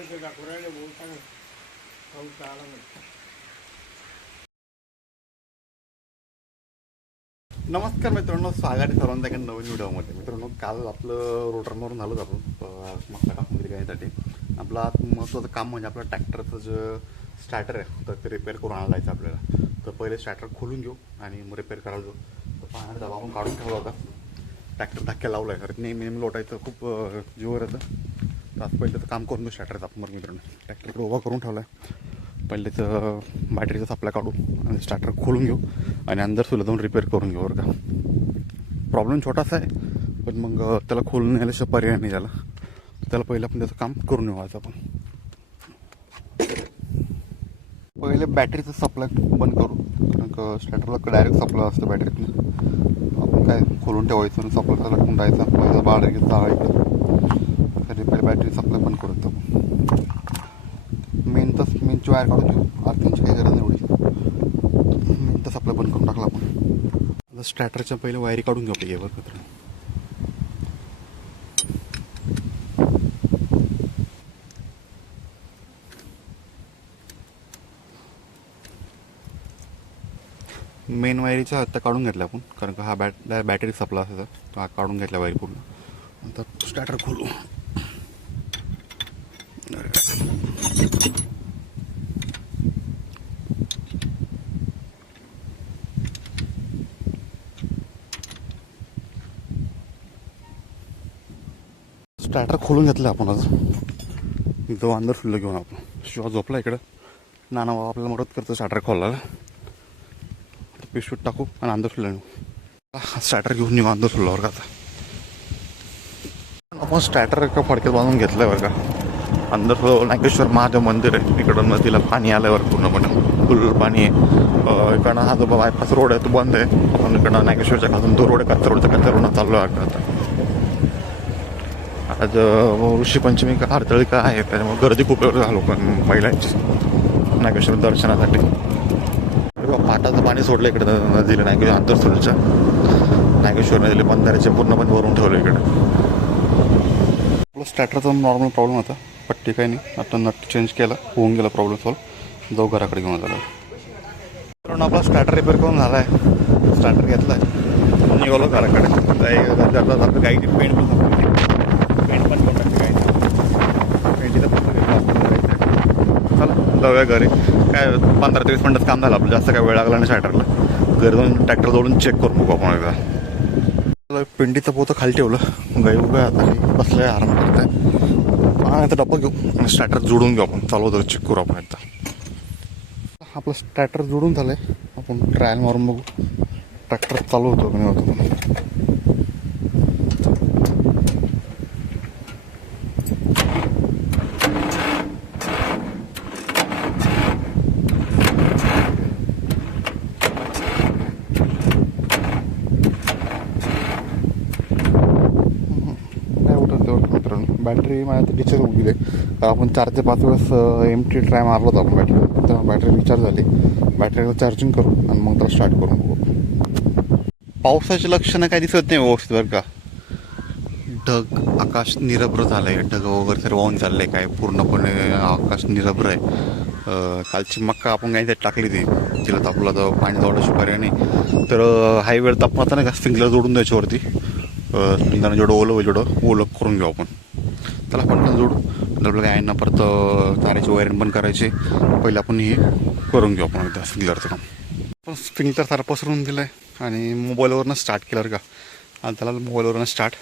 माणसं दाखवू राहिले बोलताना पाऊस आला म्हणजे नमस्कार मित्रांनो स्वागत आहे सर्वांचं एका नवीन व्हिडिओमध्ये. मित्रांनो काल आपलं रोटरमरून आलोच आपण. अं, मका टाकून दिली आपलं महत्त्वाचं काम म्हणजे आपलं ट्रॅक्टरचं जे स्टार्टर आहे तर ते रिपेअर करून आणायला जायचं आपल्याला. तर पहिले स्टार्टर खोलून घेऊ आणि मग रिपेअर करायला जाऊ. तर पाण्याचा दबाव आपण काढून ठेवला होता. ट्रॅक्टर धक्क्या लावला आहे तर नेहमी नेहमी लोटायचं खूप अं, जीवर येतं आज पहिलं तर काम करून घेऊ स्टार्टरचं आपण बरं मित्रांनो. ट्रॅक्टरकडे उभा करून ठेवला आहे पहिले तर बॅटरीचा सप्लाय काढू आणि स्टार्टर खोलून घेऊ आणि अंदर सुद्धा जाऊन रिपेअर करून घेऊ बरं का. प्रॉब्लेम छोटासा आहे पण मग त्याला खोलून यायला पर्याय नाही झाला. त्याला पहिलं आपण त्याचं काम करून घेऊ आज आपण. पहिले बॅटरीचं सप्लाय बंद करू. कारण का स्टार्टरला डायरेक्ट सप्लाय असतं बॅटरीतनं आपण काय खोलून ठेवायचं आणि सप्लाय त्याला कुंडायचा पहिलं बाळ जाळा रिपेअर पहिले बॅटरी सप्लाय बंद करतो मेन तर मेनची वायर काढून घेऊ आर्थिंगची काही गरज नाही एवढी. मेन तर सप्लाय बंद करून टाकला आपण. आता स्टॅटरच्या पहिले वायरी काढून घेऊ पाहिजे बरं कत्र मेन वायरीच्या आत्ता काढून घेतला आपण कारण का हा बॅट बॅटरी सप्ला असायचा तो हा काढून घेतला वायरी पूर्ण. नंतर स्टार्टर खोलू. स्टार्टर खोलून घेतलं आपण आज. इथं अंदर फुल्लं घेऊन आपण. शिवा झोपला इकडं. नाना बाबा आपल्याला मदत करतो स्टार्टर खोलायला. पिशवीत टाकू आणि अंदर फुल्लं नेऊ. स्टार्टर घेऊन निघू अंदर फुल्लावर का आता. आपण स्टार्टर एका फडक्यात बांधून घेतलं बरं का. अंदर फुलं नागेश्वर महादेव मंदिर आहे. इकडं नदीला पाणी आलं बरं पूर्णपणे. फुल पाणी आहे इकडं इकडनं हा जो बायपास रोड आहे तो बंद आहे. आपण इकडं नागेश्वरच्या खातून तो रोड आहे कच्चा रोडचा कच्चा रोड चाललो आहे आता. आज ऋषीपंचमी का हरतळी का आहे त्याच्यामुळे गर्दी खूप झालो पण महिलांची. नागेश्वर दर्शनासाठी. अरे बा, पाटाचं पाणी सोडलं इकडे नदीला नागेश्वर आंतरसुलच्या नागेश्वर नदीला बंधाऱ्याचे पूर्णपणे भरून ठेवलं इकडे. आपलं स्टॅटरचा नॉर्मल प्रॉब्लेम होता पट्टी काही नाही. आता नट चेंज केला होऊन गेला प्रॉब्लेम सॉल्व जाऊ घराकडे घेऊन झाला कारण आपला स्टार्टर रिपेअर करून झाला आहे स्टार्टर घेतला आहे निघालो घराकडे काही पेंट पण संपली पेंट पण करून टाकली गाईची पेंटीचं पण घेतलं आपण जायचं. चला जाऊया घरी. काय पंधरा ते वीस मिनटात काम झालं आपलं. जास्त काय वेळ लागला नाही स्टार्टरला घरी जाऊन ट्रॅक्टर जोडून चेक करून बघू आपण एकदा. पिंडीचं पोतं खाली ठेवलं. गाई उभ्या आता. बसलंय आराम करताय हा आता डब्बा घेऊ आणि स्टार्टर जोडून घेऊ आपण. चालू चेक करू आपण एकदा. आपलं स्टार्टर जोडून झालंय. आपण ट्रायल मारून बघू. ट्रॅक्टर चालू होतो की नाही होतो बॅटरी माझ्या डिचार्ज होऊ गेली. आपण चार ते पाच वेळेस एम टी ट्राय मारला होता आपण बॅटरी तर बॅटरी रिचार्ज झाली. बॅटरीला चार्जिंग करू आणि मग त्याला स्टार्ट करून बघू. पावसाची लक्षणं काय दिसत नाही व्यवस्थित बरं का. ढग आकाश निरभ्र झालंय. ढग वगैरे सर्व वाहून चाललंय काय? पूर्णपणे आकाश निरभ्र आहे. कालची मक्का आपण काही टाकली ती तिला तापला तर पाणी जोडायची पर्याय नाही तर हायवे तापमाता नाही का स्प्रिंकलर जोडून द्यायच्यावरती स्प्रिंकलर जेवढं ओलं होईल ओलं करून घेऊ आपण. त्याला पटकन जोडू. नंतर आपलं काय आहे ना परत अं, ताराची वायरिंग पण करायची. पहिले आपण हे करून घेऊ आपण एकदा स्प्रिंकलरचं काम. पण स्प्रिंकलर तारा पसरून दिलं आहे आणि मोबाईलवरनं स्टार्ट केलं का. आणि त्याला मोबाईलवरनं स्टार्ट.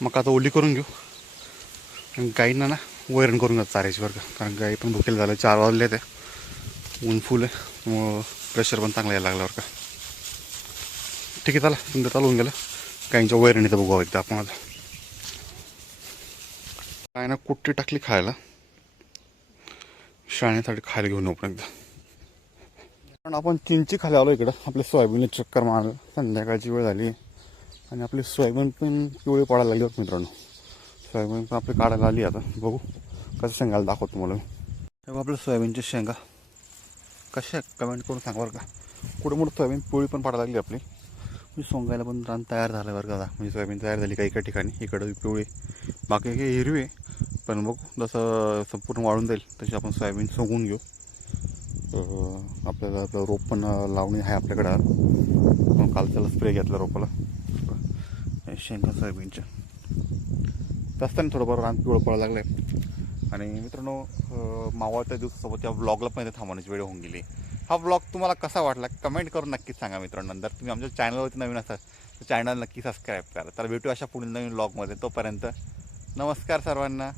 मग आता ओली करून घेऊ. आणि गाईंना ना वैरण करून घेऊ चारायची बरं का. कारण गाई पण भुकेल झालं. चार वाजले ते. ऊन फुल आहे. मग प्रेशर पण चांगलं यायला लागलं बरं का. ठीक आहे चला. तुमचं चालू गेलं. गाईंच्या वैरणीचं बघू एकदा आपण आता. काय ना कुट्टी टाकली खायला. शाळेसाठी खायला घेऊन आपण एकदा. पण आपण चिंची खाली आलो इकडं. आपले सोयाबीनला चक्कर मारलं संध्याकाळची वेळ झाली. आणि आपली सोयाबीन पण पिवळी पडायला लागली होती मित्रांनो. सोयाबीन पण आपली काढायला आली आता. बघू कसं शेंगाला दाखवतो तुम्हाला मी. तेव्हा आपल्या सोयाबीनच्या शेंगा. कशा कमेंट करून सांगा बरं का. कुठं मोठं सोयाबीन पिवळी पण पडायला लागली आपली. मी सोंगायला पण रान तयार झालं बरं का म्हणजे सोयाबीन तयार झाली काही काही ठिकाणी. इकडं पिवळी. बाकी काही हिरवी आहे. पण बघू जसं संपूर्ण वाळून जाईल तशी आपण सोयाबीन सोंगून घेऊ. आपल्याला आपलं रोप पण लावणी आहे आपल्याकडं आपण काल त्याला स्प्रे घेतला रोपाला. शेंगा सोयाबीनच्या. जास्त नाही थोडंफार रान पिवळं पडायला लागलं आहे आणि मित्रांनो अं, मावळत्या दिवसासोबत त्या ब्लॉगला पण इथे थांबवण्याची वेळ होऊन गेली. हा ब्लॉग तुम्हाला कसा वाटला? कमेंट करून नक्कीच सांगा मित्रांनंतर तुम्ही आमच्या चॅनलवरती नवीन असाल तर चॅनल नक्की सबस्क्राईब करा. तर भेटू अशा पुढील नवीन ब्लॉगमध्ये तोपर्यंत नमस्कार सर्वांना.